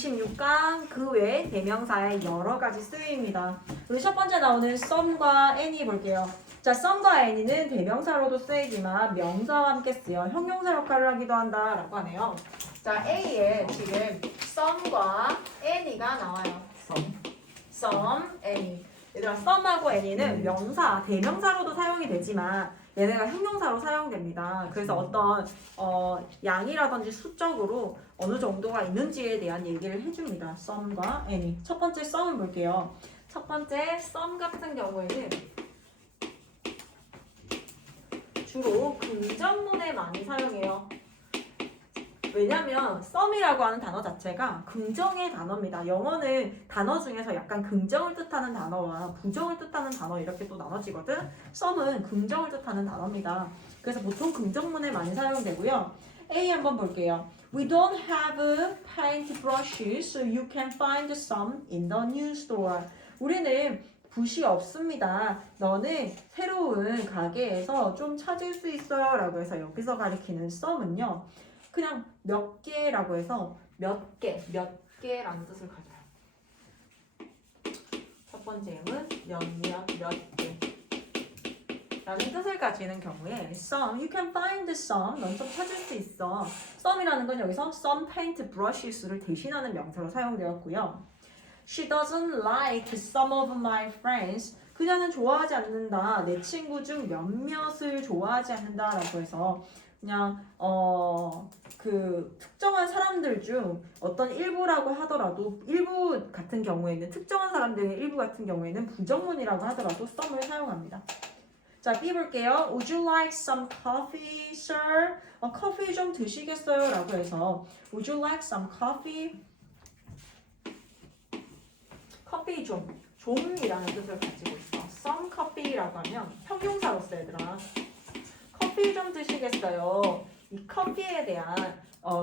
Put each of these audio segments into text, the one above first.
26강 그 외 대명사의 여러 가지 쓰임입니다. 우리 첫 번째 나오는 some과 any 볼게요. 자, some과 any는 대명사로도 쓰이지만 명사와 함께 쓰여 형용사 역할을 하기도 한다라고 하네요. 자, A에 지금 some과 any가 나와요. some, any. 얘들아, some하고 any는 명사, 대명사로도 사용이 되지만 얘네가 형용사로 사용됩니다. 그래서 어떤 양이라든지 수적으로 어느 정도가 있는지에 대한 얘기를 해줍니다. some과 any. 첫 번째 some을 볼게요. 첫 번째 some 같은 경우에는 주로 긍정문에 많이 사용해요. 왜냐면 some이라고 하는 단어 자체가 긍정의 단어입니다. 영어는 단어 중에서 약간 긍정을 뜻하는 단어와 부정을 뜻하는 단어 이렇게 또 나눠지거든. some은 긍정을 뜻하는 단어입니다. 그래서 보통 긍정문에 많이 사용되고요. A 한번 볼게요. We don't have paint brushes, so you can find some in the new store. 우리는 붓이 없습니다. 너는 새로운 가게에서 좀 찾을 수 있어요. 라고 해서 여기서 가리키는 some은요. 그냥 몇 개라고 해서 몇 개라는 뜻을 가져요. 첫 번째 M은 몇 개. 라는 뜻을 가지는 경우에 some, you can find some, 넌 좀 찾을 수 있어. some이라는 건 여기서 some paint brushes를 대신하는 명사로 사용되었고요. She doesn't like some of my friends. 그녀는 좋아하지 않는다. 내 친구 중 몇몇을 좋아하지 않는다라고 해서 그냥 그 특정한 사람들 중 어떤 일부라고 하더라도 일부 같은 경우에는 특정한 사람들의 일부 같은 경우에는 부정문이라고 하더라도 some을 사용합니다. 자, B 볼게요. Would you like some coffee, sir? 커피 좀 드시겠어요? 라고 해서 Would you like some coffee? 커피 좀이라는 뜻을 가지고 있어. some coffee라고 하면 형용사로서 얘들아. 커피 좀 드시겠어요? 이 커피에 대한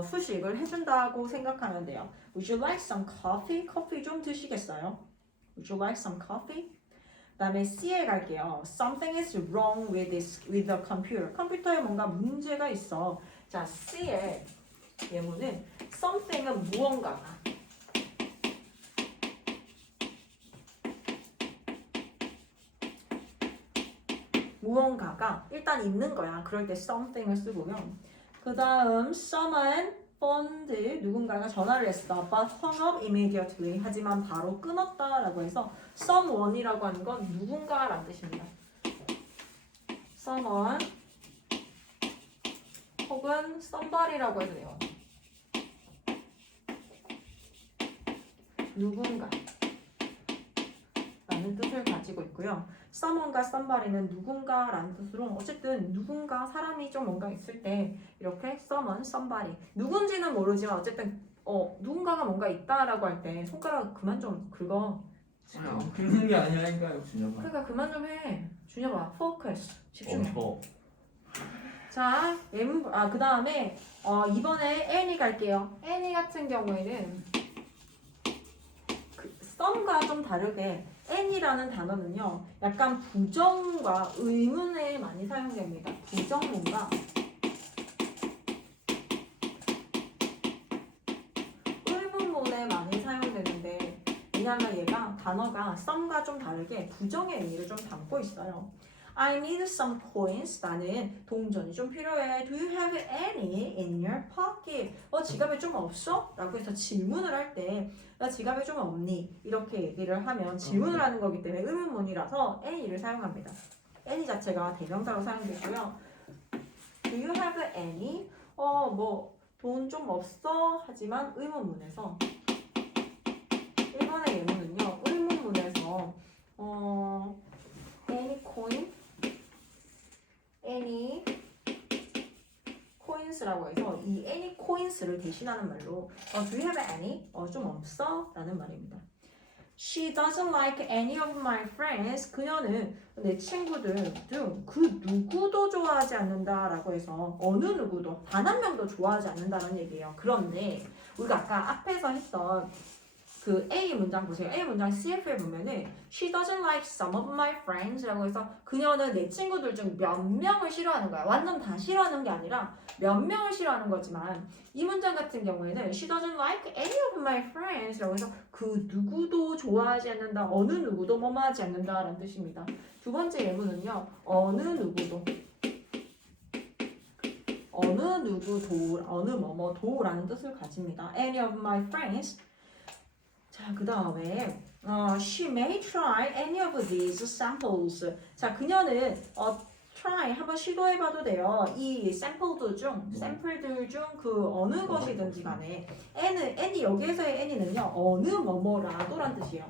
수식을 해준다고 생각하면 돼요. Would you like some coffee? 커피 좀 드시겠어요? Would you like some coffee? 그 다음에 C에 갈게요. Something is wrong with the computer. 컴퓨터에 뭔가 문제가 있어. 자, C의 예문은 something은 무언가가 일단 있는 거야. 그럴 때 something을 쓰고요. 그 다음 someone phoned 누군가가 전화를 했어. But hung up immediately. 하지만 바로 끊었다 라고 해서 someone이라고 하는 건 누군가라는 뜻입니다. someone 혹은 somebody라고 해도 돼요. 누군가 라는 뜻을 가지고 있고요. someone과 somebody는 누군가라는 뜻으로 어쨌든 누군가 사람이 좀 뭔가 있을 때 이렇게 someone, somebody 누군지는 모르지만 어쨌든 누군가가 뭔가 있다라고 할 때 손가락 그만 좀 긁어. 긁는 게 아니라니까요, 준혁아. 그러니까 그만 좀 해. 준혁아, focus 집중해. 자, 그 다음에 이번에 Annie 갈게요. Annie 같은 경우에는 some과 좀 다르게 Annie라는 단어는요, 약간 부정과 의문에 많이 사용됩니다. 부정문과 의문문에 많이 사용되는데, 왜냐하면 얘가 단어가 some과 좀 다르게 부정의 의미를 좀 담고 있어요. I need some coins. 나는 동전이 좀 필요해. Do you have any in your pocket? 지갑에 좀 없어? 라고 해서 질문을 할 때 나 지갑에 좀 없니? 이렇게 얘기를 하면 질문을 하는 거기 때문에 의문문이라서 any를 사용합니다. any 자체가 대명사로 사용되고요. Do you have any? 돈 좀 없어? 하지만 의문문에서 1번의 예문은요. 의문문에서 any coin? any coins라고 해서 이 any coins를 대신하는 말로 Do you have any? 좀 없어? 라는 말입니다. She doesn't like any of my friends. 그녀는 내 친구들 중 그 누구도 좋아하지 않는다 라고 해서 어느 누구도 단 한 명도 좋아하지 않는다는 얘기예요. 그런데 우리가 아까 앞에서 했던 그 A 문장 보세요. A 문장 CF에 보면은 She doesn't like some of my friends라고 해서 그녀는 내 친구들 중 몇 명을 싫어하는 거야. 완전 다 싫어하는 게 아니라 몇 명을 싫어하는 거지만 이 문장 같은 경우에는 She doesn't like any of my friends라고 해서 그 누구도 좋아하지 않는다. 어느 누구도 뭐뭐하지 않는다라는 뜻입니다. 두 번째 예문은요. 어느 누구도 어느 누구도 어느 뭐뭐도라는 뜻을 가집니다. Any of my friends. 자, 그 다음에 she may try any of these samples. 자, 그녀는 try 한번 시도해봐도 돼요. 이 샘플들 중 그 어느 것이든지 간에 any 여기에서의 any는요 어느 뭐뭐라도란 뜻이에요.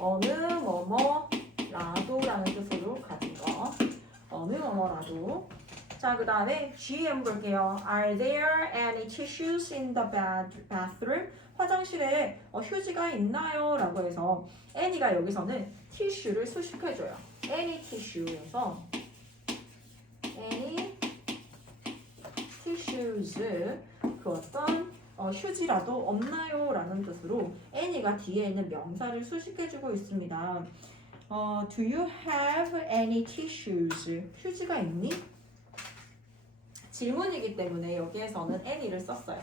어느 뭐뭐라도라는 뜻으로 가진 거. 어느 뭐뭐라도. 자, 그 다음에 GM 볼게요. Are there any tissues in the bathroom? 화장실에 휴지가 있나요? 라고 해서 any가 여기서는 티슈를 수식해줘요. any tissue에서 any tissues 그 어떤 휴지라도 없나요? 라는 뜻으로 any가 뒤에 있는 명사를 수식해주고 있습니다. Do you have any tissues? 휴지가 있니? 질문이기 때문에 여기에서는 any를 썼어요.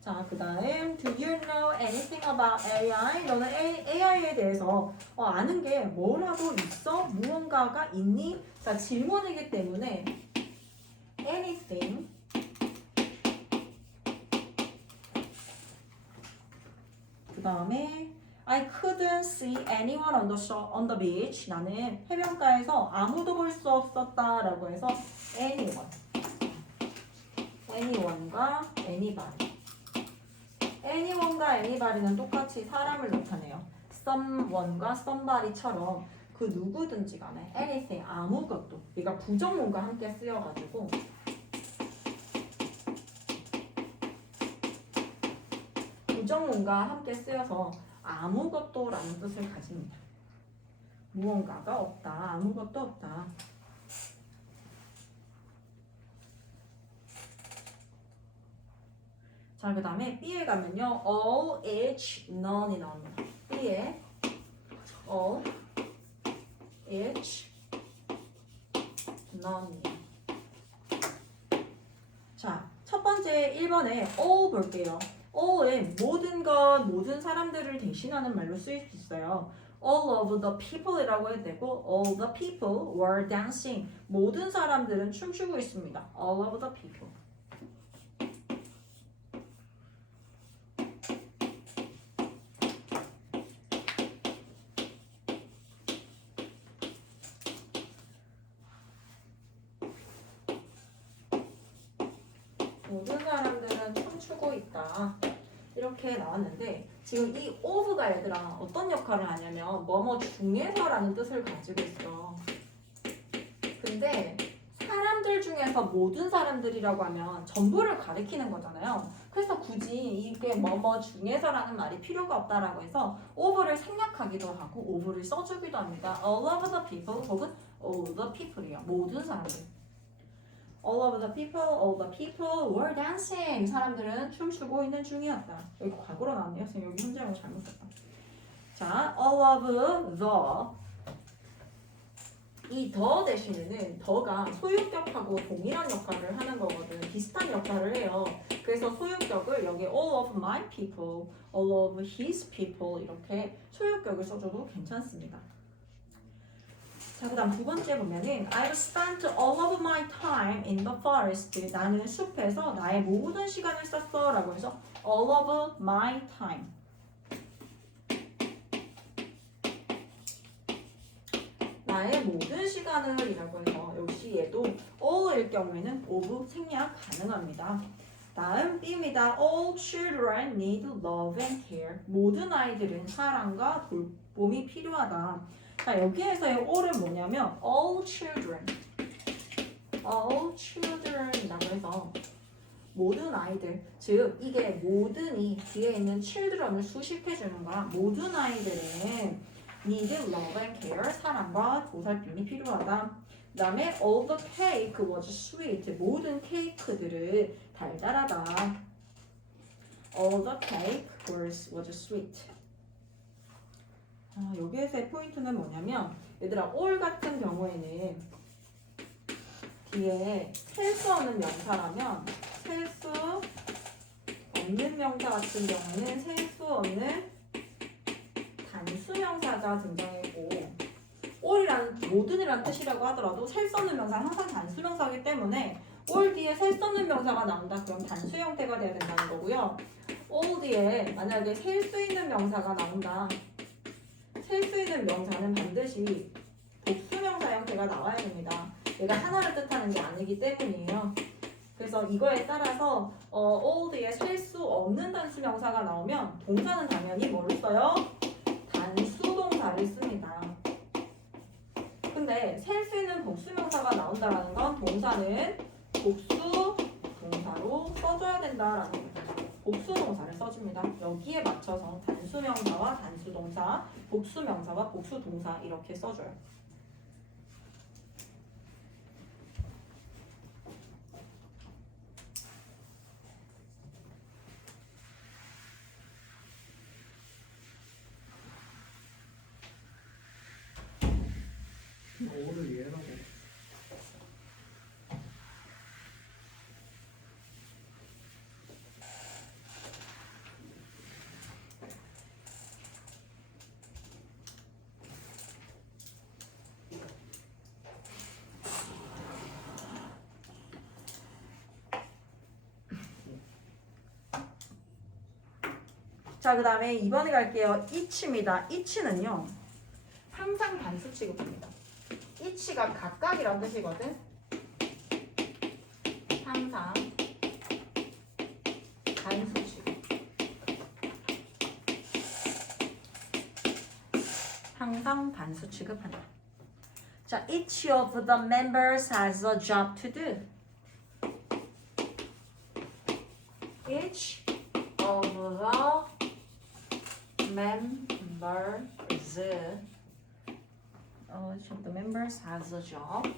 자, 그 다음 Do you know anything about AI? 너는 AI에 대해서 아는 게 뭐라도 있어? 무언가가 있니? 자, 질문이기 때문에 anything 그 다음에 I couldn't see anyone on the beach. 나는 해변가에서 아무도 볼 수 없었다 라고 해서 anyone과 anybody. anyone과 anybody는 똑같이 사람을 나타내요. someone과 somebody처럼 그 누구든지 간에 anything 아무것도. 얘가 부정문과 함께 쓰여가지고 부정문과 함께 쓰여서 아무것도라는 뜻을 가집니다. 무언가가 없다. 아무것도 없다. 자, 그 다음에 B에 가면요. all, each, none이 나옵니다. B에 all, each, none. 자, 첫 번째 1번에 all 볼게요. all은 모든 것, 모든 사람들을 대신하는 말로 쓰일 수 있어요. all of the people이라고 해도 되고 all the people were dancing. 모든 사람들은 춤추고 있습니다. all of the people. 모든 사람들은 춤추고 있다. 이렇게 나왔는데 지금 이 of가 얘들아 어떤 역할을 하냐면 뭐뭐 중에서라는 뜻을 가지고 있어. 근데 사람들 중에서 모든 사람들이라고 하면 전부를 가리키는 거잖아요. 그래서 굳이 이게 뭐뭐 중에서라는 말이 필요가 없다라고 해서 of를 생략하기도 하고 of를 써주기도 합니다. all of the people 혹은 all the people이요. 모든 사람들. all of the people were dancing. 사람들은 춤추고 있는 중이었다. 여기 과거로 나왔네요. 선생님 여기 현재형을 잘못 썼다. 자, all of the 이 더 대신에는 더가 소유격하고 동일한 역할을 하는 거거든. 비슷한 역할을 해요. 그래서 소유격을 여기 all of my people, all of his people 이렇게 소유격을 써줘도 괜찮습니다. 자, 그 다음 두 번째 보면은 I've spent all of my time in the forest. 나는 숲에서 나의 모든 시간을 썼어 라고 해서 all of my time. 나의 모든 시간을 이라고 해서 역시 얘도 all일 경우에는 of 생략 가능합니다. 다음 B입니다. All children need love and care. 모든 아이들은 사랑과 돌봄이 필요하다. 자, 여기에서의 all은 뭐냐면 all children이라고 해서 모든 아이들, 즉 이게 모든이 뒤에 있는 children을 수식해주는 거야. 모든 아이들은 need love and care, 사랑과 보살핌이 필요하다. 그 다음에 all the cake was sweet. 모든 케이크들은 달달하다. all the cake course was sweet. 여기에서의 포인트는 뭐냐면 얘들아 all 같은 경우에는 뒤에 셀 수 없는 명사라면 셀 수 없는 명사 같은 경우는 셀 수 없는 단수 명사가 등장했고 all이란 모든이란 뜻이라고 하더라도 셀 수 없는 명사는 항상 단수 명사이기 때문에 all 뒤에 셀 수 없는 명사가 나온다. 그럼 단수 형태가 돼야 된다는 거고요. all 뒤에 만약에 셀 수 있는 명사가 나온다. 셀 수 있는 명사는 반드시 복수 명사 형태가 나와야 됩니다. 얘가 하나를 뜻하는 게 아니기 때문이에요. 그래서 이거에 따라서 all 뒤에 셀 수 없는 단수 명사가 나오면 동사는 당연히 뭐를 써요? 단수 동사를 씁니다. 근데 셀 수 있는 복수 명사가 나온다라는 건 동사는 복수 동사로 써줘야 된다라는 거죠. 복수 동사를 써줍니다. 여기에 맞춰서 단수 명사와 단수 동사, 복수 명사와 복수 동사 이렇게 써줘요. 오를 얘라고. 자, 그 다음에 2번에 갈게요. each입니다. each는요. 항상 단수 취급합니다. each가 각각이란 뜻이거든. 항상 단수 취급. 항상 단수 취급한다. 자, each of the members has a job to do. Each of the members each of the members has a job.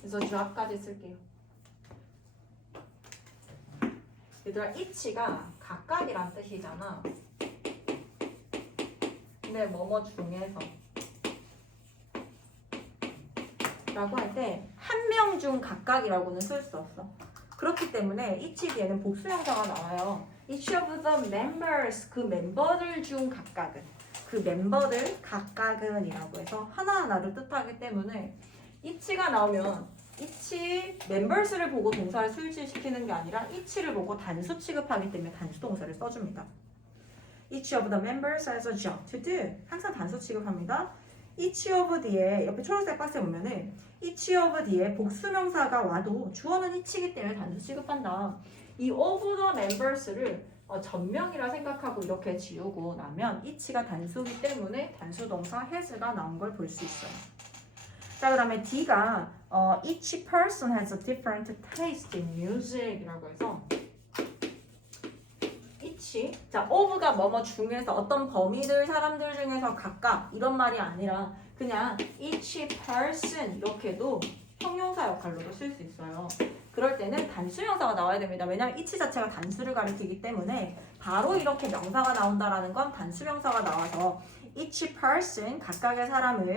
그래서 job까지 쓸게요. 얘들아, each가 각각이란 뜻이잖아. 근데 뭐뭐 중에서 라고 할 때 한 명 중 각각이라고는 쓸 수 없어. 그렇기 때문에 each 뒤에는 복수형사가 나와요. Each of the members, 그 멤버들 중 각각은, 그 멤버들 각각은이라고 해서 하나하나를 뜻하기 때문에 each가 나오면 each members를 보고 동사를 수일시키는 게 아니라 each를 보고 단수 취급하기 때문에 단수 동사를 써줍니다. Each of the members has a job to do. 항상 단수 취급합니다. each of 뒤에 옆에 초록색 박스에 보면은 each of 뒤에 복수명사가 와도 주어는 each이기 때문에 단수 취급한다. 이 of the members를 전명이라 생각하고 이렇게 지우고 나면 each가 단수이기 때문에 단수 동사 has가 나온 걸 볼 수 있어요. 자, 그 다음에 D가 each person has a different taste in music 이라고 해서 each, 자, of가 뭐뭐 중에서 어떤 범위들, 사람들 중에서 각각 이런 말이 아니라 그냥 each person 이렇게도 형용사 역할로도 쓸 수 있어요. 그럴 때는 단수명사가 나와야 됩니다. 왜냐하면 each 자체가 단수를 가리키기 때문에 바로 이렇게 명사가 나온다라는 건 단수명사가 나와서 each person, 각각의 사람은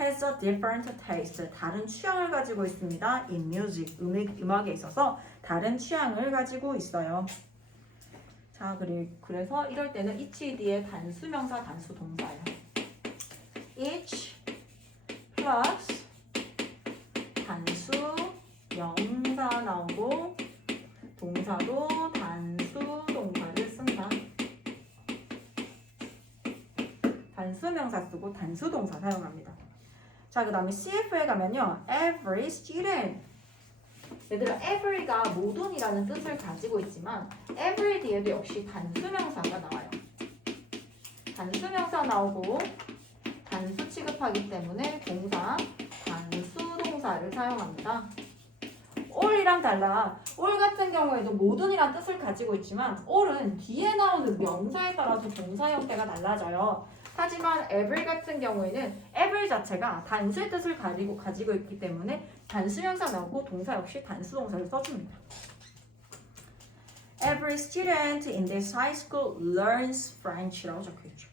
has a different taste, 다른 취향을 가지고 있습니다. in music, 음악에 있어서 다른 취향을 가지고 있어요. 자, 그래서 이럴 때는 each 뒤에 단수명사, 단수동사예요. each plus 단수 명사 나오고 동사도 단수 동사를 쓴다. 단수 명사 쓰고 단수 동사 사용합니다. 자, 그 다음에 CF에 가면요. every student. 얘들아, every가 모든이라는 뜻을 가지고 있지만 every 뒤에도 역시 단수 명사가 나와요. 단수 명사 나오고 단수 취급하기 때문에 동사 단수 동사를 사용합니다. all이랑 달라. all 같은 경우에도 모든이란 뜻을 가지고 있지만 all은 뒤에 나오는 명사에 따라서 동사 형태가 달라져요. 하지만 every 같은 경우에는 every 자체가 단수의 뜻을 가지고 있기 때문에 단수 명사 나오고 동사 역시 단수 동사를 써줍니다. Every student in this high school learns French라고 적혀있죠.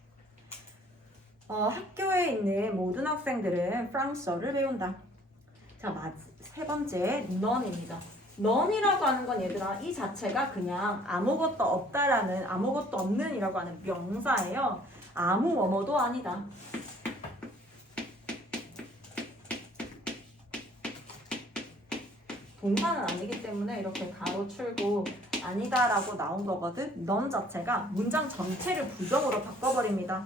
학교에 있는 모든 학생들은 프랑스어를 배운다. 자, 세 번째, none입니다. none이라고 하는 건 얘들아, 이 자체가 그냥 아무것도 없다라는, 아무것도 없는이라고 하는 명사예요. 아무 뭐뭐도 아니다. 동사는 아니기 때문에 이렇게 가로 출고 아니다라고 나온 거거든. none 자체가 문장 전체를 부정으로 바꿔버립니다.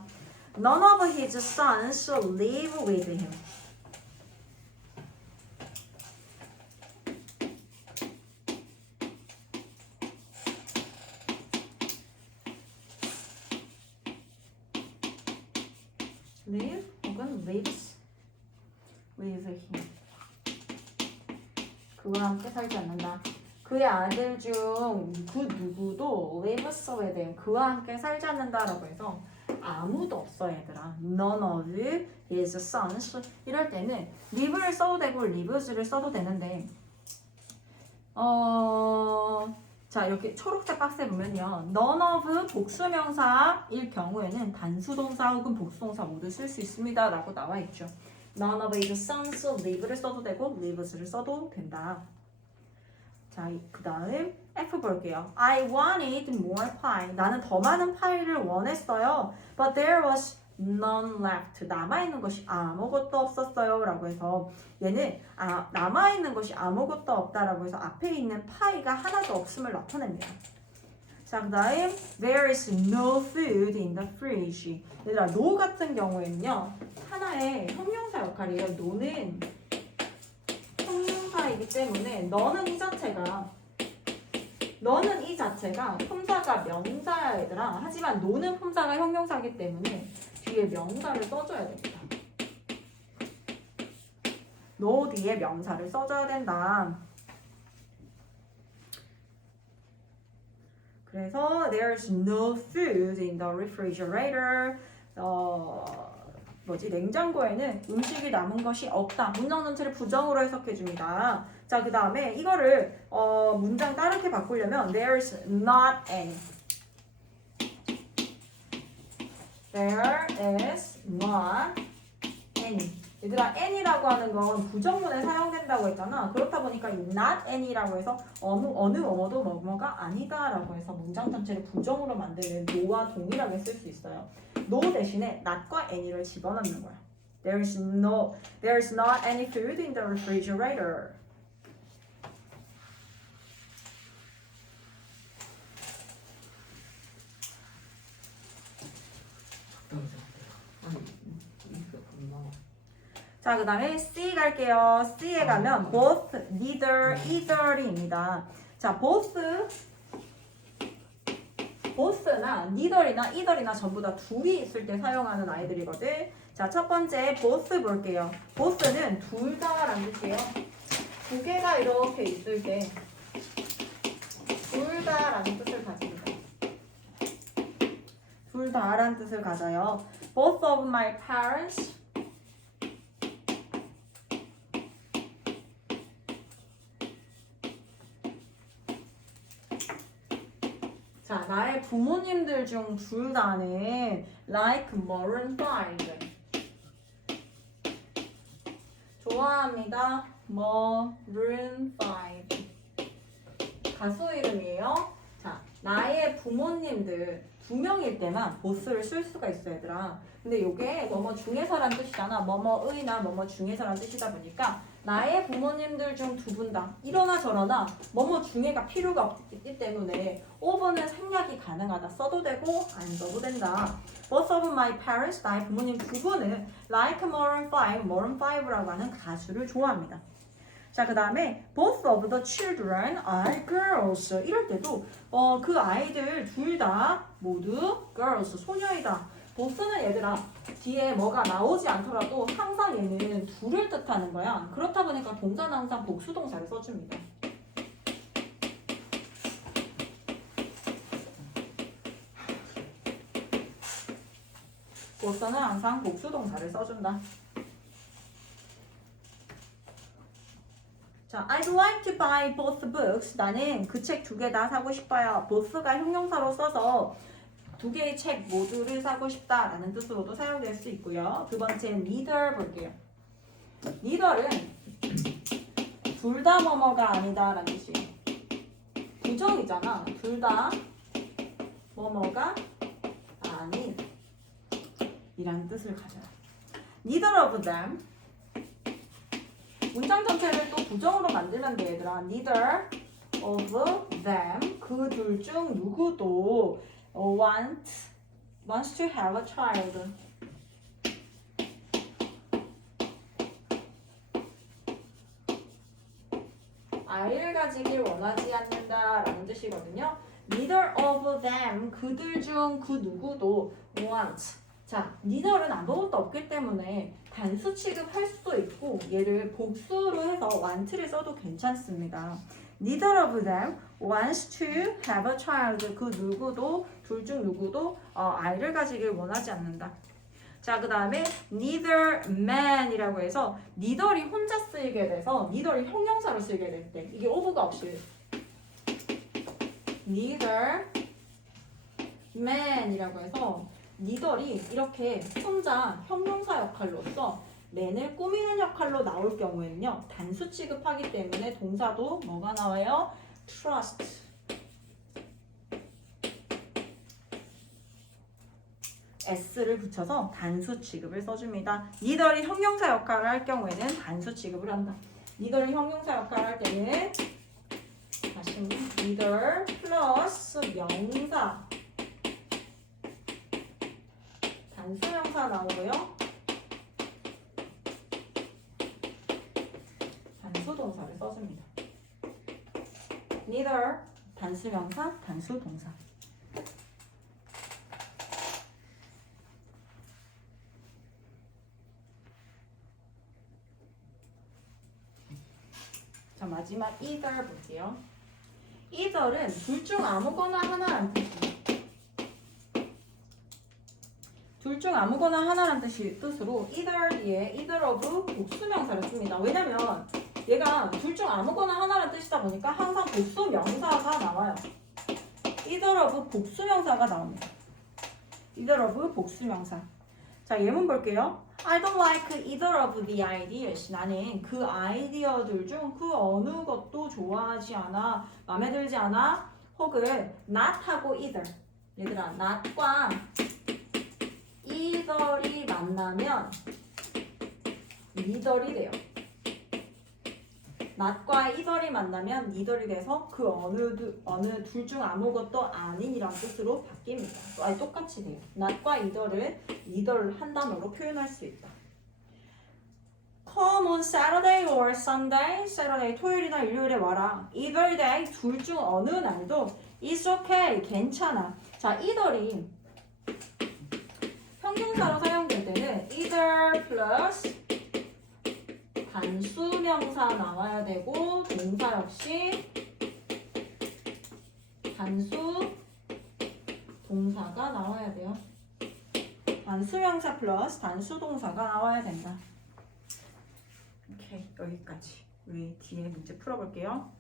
None of his sons live with him. live 혹은 lives with him. 그와 함께 살지 않는다. 그의 아들 중 그 누구도 lives with him. 그와 함께 살지 않는다라고 해서 아무도 없어 얘들아. None of his sons. 이럴 때는 live를 써도 되고 lives를 써도 되는데 자 이렇게 초록색 박스에 보면요. None of 복수명사일 경우에는 단수동사 혹은 복수동사 모두 쓸 수 있습니다 라고 나와 있죠. None of his sons live를 써도 되고 lives를 써도 된다. 자, 그 다음 F 볼게요. I wanted more pie. 나는 더 많은 파이를 원했어요. But there was none left. 남아있는 것이 아무것도 없었어요. 라고 해서 얘는 남아있는 것이 아무것도 없다라고 해서 앞에 있는 파이가 하나도 없음을 나타냅니다. 자, 그 다음 There is no food in the fridge. 얘들아, no 같은 경우에는요. 하나의 형용사 역할이에요. no는 형용사이기 때문에 너는 이 자체가 품사가 명사야 얘들아. 하지만 no는 품사가 형용사이기 때문에 뒤에 명사를 써줘야 됩니다. no 뒤에 명사를 써줘야 된다. 그래서 there's no food in the refrigerator. 냉장고에는 음식이 남은 것이 없다. 문장 전체를 부정으로 해석해 줍니다. 자, 그 다음에 이거를 문장 다르게 바꾸려면 there's not any. There is not any. 얘들아, any라고 하는 건 부정문에 사용된다고 했잖아. 그렇다 보니까 이 not any라고 해서 어느 뭐뭐도 뭐뭐가 아니다라고 해서 문장 전체를 부정으로 만드는 no와 동일하게 쓸 수 있어요. no 대신에 not과 any를 집어넣는 거야. There's not any food in the refrigerator. 자, 그 다음에 C 갈게요. C에 가면 both, neither, either입니다. 자, both나 neither이나 either이나 전부 다 둘이 있을 때 사용하는 아이들이거든. 자, 첫 번째 both 볼게요. both는 둘 다라는 뜻이에요. 두 개가 이렇게 있을 때 둘 다라는 뜻을 가집니다. 둘 다라는 뜻을 가져요. Both of my parents 자, 나의 부모님들 중 둘 다는 like Maroon 5. 좋아합니다. Maroon 5. 가수 이름이에요. 자, 나의 부모님들 두 명일 때만 both를 쓸 수가 있어 얘들아. 근데 이게 뭐뭐 중에서란 뜻이잖아. 뭐뭐의나 뭐뭐 중에서란 뜻이다 보니까 나의 부모님들 중 두 분 다 이러나 저러나 뭐뭐 중에가 필요가 없기 때문에 of는 생략이 가능하다. 써도 되고 안 써도 된다. Both of my parents, 나의 부모님 두 분은 like Maroon 5, Maroon 5라고 하는 가수를 좋아합니다. 자, 그 다음에 both of the children are girls. 이럴 때도 그 아이들 둘 다 모두 girls, 소녀이다. both는 얘들아 뒤에 뭐가 나오지 않더라도 항상 얘는 둘을 뜻하는 거야. 그렇다 보니까 동사는 항상 복수동사를 써줍니다. both는 항상 복수동사를 써준다. 자, 자, I'd like to buy both books. 나는 그 책 두 개 다 사고 싶어요. both가 형용사로 써서 두 개의 책 모두를 사고 싶다라는 뜻으로도 사용될 수 있고요. 두 번째, neither 볼게요. neither는 둘 다 뭐뭐가 아니다라는 뜻이에요. 부정이잖아. 둘 다 뭐뭐가 아닌 이라는 뜻을 가져요. neither of them. 문장 전체를 또 부정으로 만들면 돼, 얘들아. neither of them. 그 둘 중 누구도 wants to have a child. 아이를 가지길 원하지 않는다라는 뜻이거든요. neither of them. 그들 중 그 누구도 want. 자, neither는 아무것도 없기 때문에 단수 취급할 수도 있고 얘를 복수로 해서 want를 써도 괜찮습니다. neither of them wants to have a child. 그 누구도, 둘 중 누구도 아이를 가지길 원하지 않는다. 자, 그 다음에 neither man이라고 해서 neither이 혼자 쓰이게 돼서 neither이 형용사로 쓰이게 될 때 이게 of가 없이 neither man이라고 해서 neither이 이렇게 혼자 형용사 역할로서 man을 꾸미는 역할로 나올 경우에는요 단수 취급하기 때문에 동사도 뭐가 나와요? trust. s를 붙여서 단수 취급을 써줍니다. neither이 형용사 역할을 할 경우에는 단수 취급을 한다. neither이 형용사 역할을 할 때는 다시 neither 플러스 명사 단수명사 나오고요. 단수동사를 써줍니다. neither 단수명사 단수동사. 자, 마지막 either 볼게요. either는 둘 중 아무거나 하나란 뜻이에요. 둘 중 아무거나 하나란 뜻으로 either 뒤에 either of 복수명사를 씁니다. 왜냐면 얘가 둘 중 아무거나 하나란 뜻이다 보니까 항상 복수명사가 나와요. either of 복수명사가 나옵니다. either of 복수명사. 자, 예문 볼게요. I don't like either of the ideas. 나는 그 아이디어들 중 그 어느 것도 좋아하지 않아. 마음에 들지 않아. 혹은 not하고 either. 얘들아, not과 either이 만나면 neither이 돼요. not과 either이 만나면 neither이 돼서 그 어느 둘 중 아무것도 아닌이란 뜻으로 바뀝니다. 아니, 똑같이 돼요. not과 either를 either 한 단어로 표현할 수 있다. Come on Saturday or Sunday. Saturday 토요일이나 일요일에 와라. Either day 둘 중 어느 날도 It's okay 괜찮아. 자, either이 형용사로 사용될 때는 either 플러스 단수명사 나와야 되고 동사 역시 단수 동사가 나와야 돼요. 단수명사 플러스 단수동사가 나와야 된다. 오케이, 여기까지. 우리 뒤에 문제 풀어볼게요.